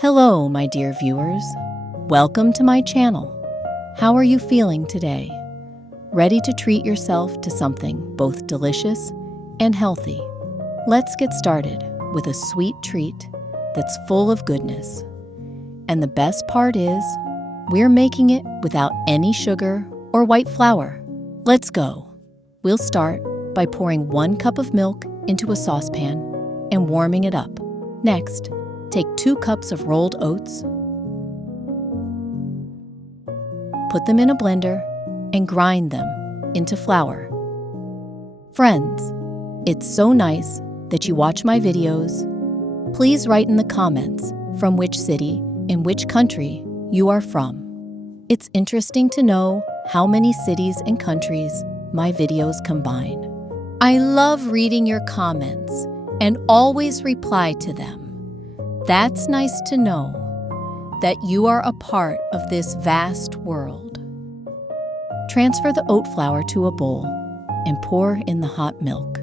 Hello, my dear viewers. Welcome to my channel. How are you feeling today? Ready to treat yourself to something both delicious and healthy? Let's get started with a sweet treat that's full of goodness. And the best part is, we're making it without any sugar or white flour. Let's go. We'll start by pouring 1 cup of milk into a saucepan and warming it up. Next, take 2 cups of rolled oats, put them in a blender, and grind them into flour. Friends, it's so nice that you watch my videos. Please write in the comments from which city and which country you are from. It's interesting to know how many cities and countries my videos combine. I love reading your comments and always reply to them. That's nice to know that you are a part of this vast world. Transfer the oat flour to a bowl and pour in the hot milk.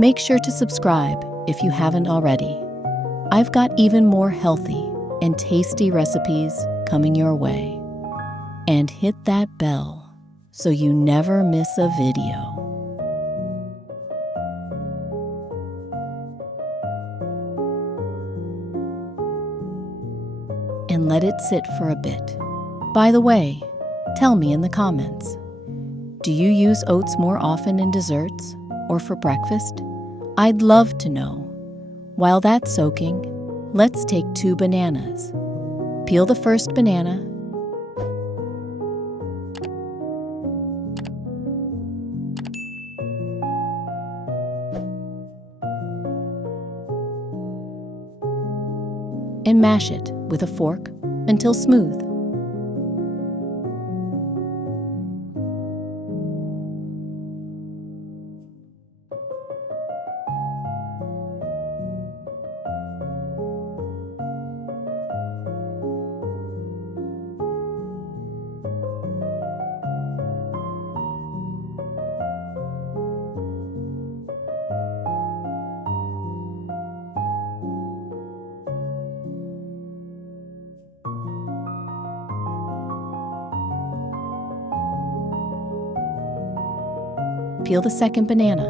Make sure to subscribe if you haven't already. I've got even more healthy and tasty recipes coming your way. And hit that bell so you never miss a video. And let it sit for a bit. By the way, tell me in the comments, do you use oats more often in desserts or for breakfast? I'd love to know. While that's soaking, let's take 2 bananas. Peel the first banana, and mash it with a fork until smooth. Peel the second banana.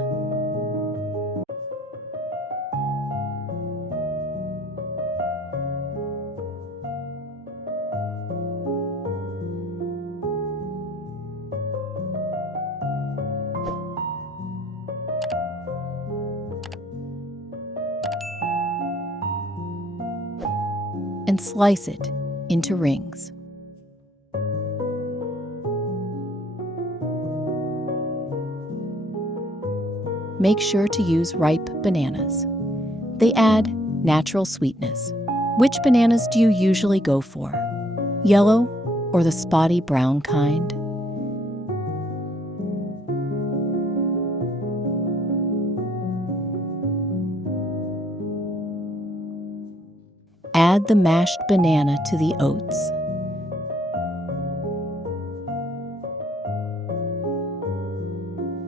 And slice it into rings. Make sure to use ripe bananas. They add natural sweetness. Which bananas do you usually go for? Yellow or the spotty brown kind? Add the mashed banana to the oats.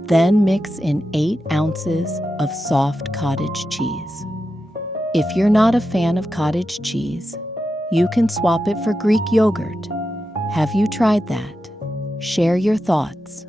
Then mix in 8 ounces of soft cottage cheese. If you're not a fan of cottage cheese, you can swap it for Greek yogurt. Have you tried that? Share your thoughts.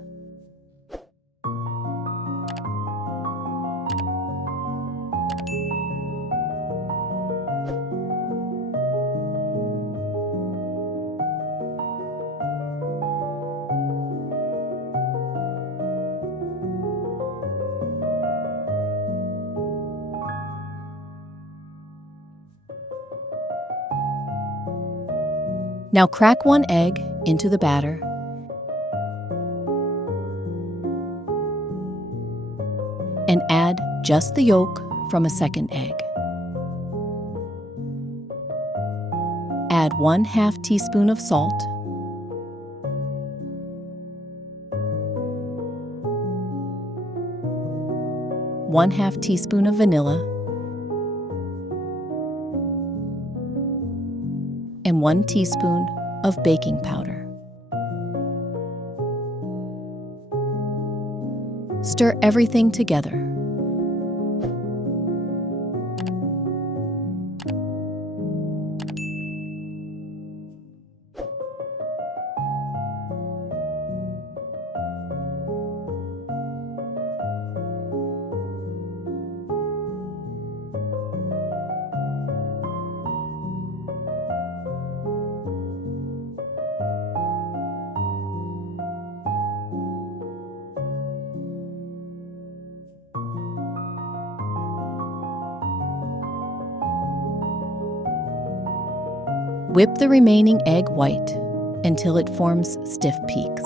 Now crack 1 egg into the batter and add just the yolk from a second egg. Add 1/2 teaspoon of salt, 1/2 teaspoon of vanilla, and 1 teaspoon of baking powder. Stir everything together. Whip the remaining egg white until it forms stiff peaks.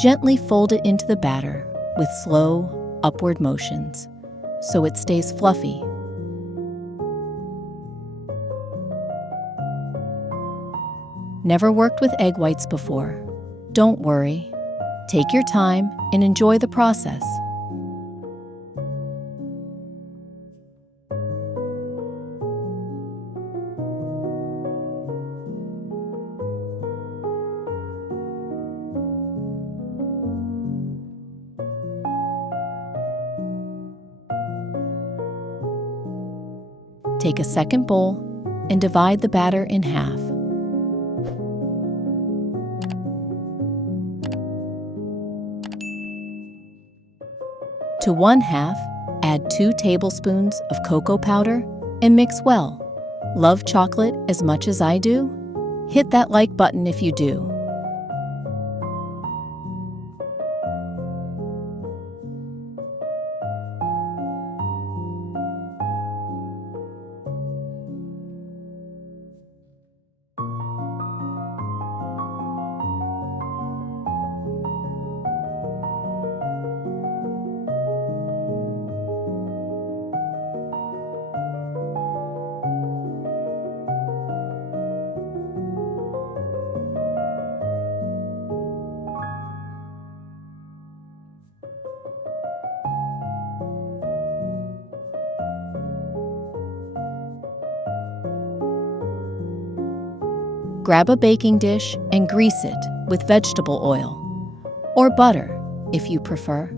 Gently fold it into the batter with slow, upward motions so it stays fluffy. Never worked with egg whites before? Don't worry. Take your time and enjoy the process. Take a second bowl and divide the batter in half. To one half, add 2 tablespoons of cocoa powder and mix well. Love chocolate as much as I do? Hit that like button if you do. Grab a baking dish and grease it with vegetable oil, or butter if you prefer.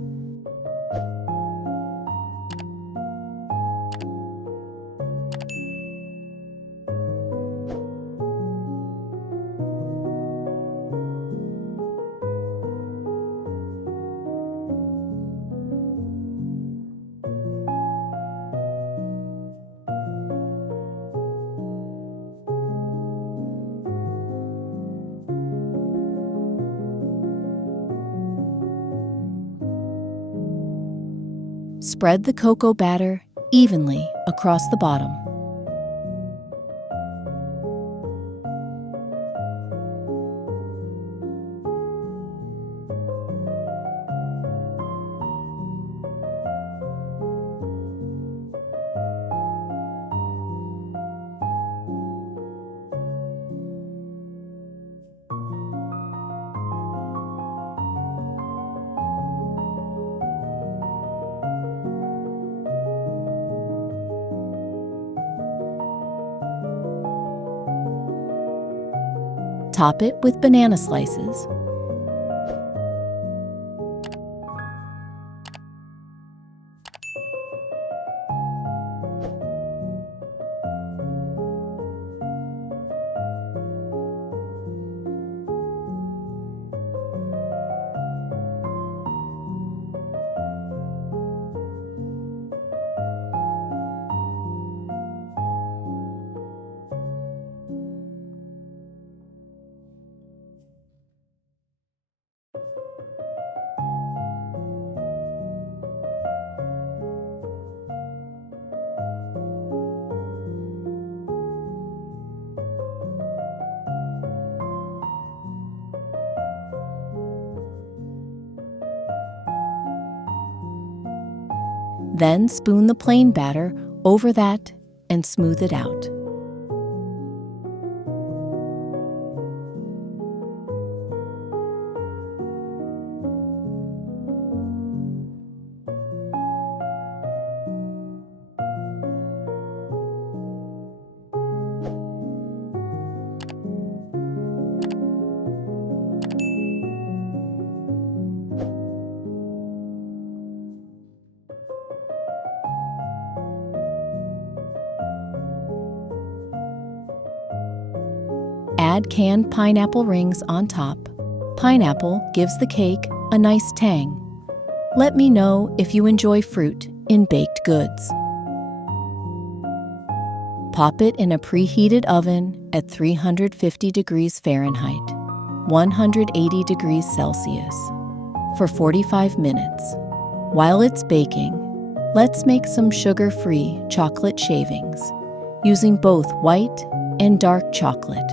Spread the cocoa batter evenly across the bottom. Top it with banana slices. Then spoon the plain batter over that and smooth it out. Add canned pineapple rings on top. Pineapple gives the cake a nice tang. Let me know if you enjoy fruit in baked goods. Pop it in a preheated oven at 350 degrees Fahrenheit, 180 degrees Celsius, for 45 minutes. While it's baking, let's make some sugar-free chocolate shavings, using both white and dark chocolate.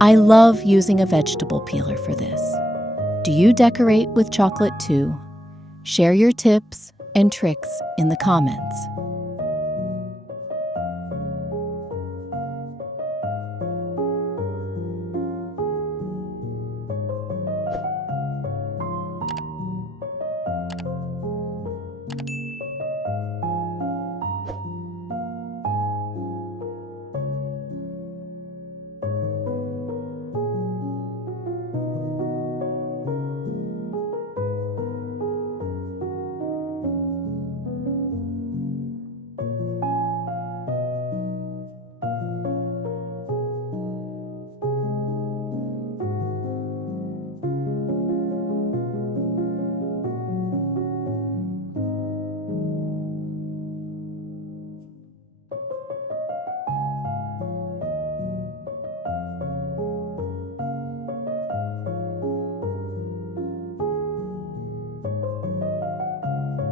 I love using a vegetable peeler for this. Do you decorate with chocolate too? Share your tips and tricks in the comments.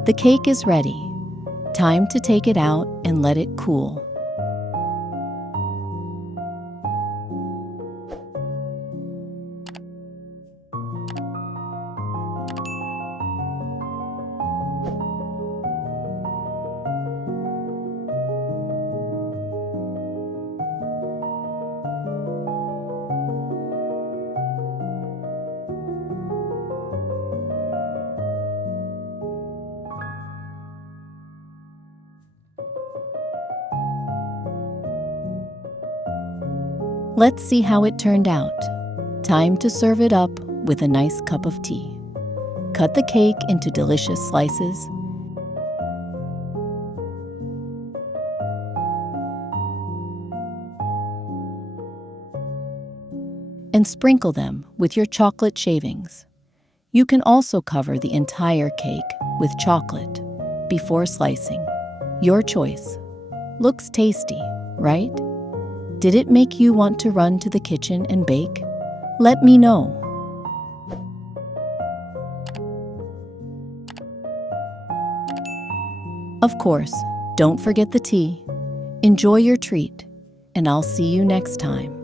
The cake is ready. Time to take it out and let it cool. Let's see how it turned out. Time to serve it up with a nice cup of tea. Cut the cake into delicious slices. And sprinkle them with your chocolate shavings. You can also cover the entire cake with chocolate before slicing. Your choice. Looks tasty, right? Did it make you want to run to the kitchen and bake? Let me know. Of course, don't forget the tea. Enjoy your treat, and I'll see you next time.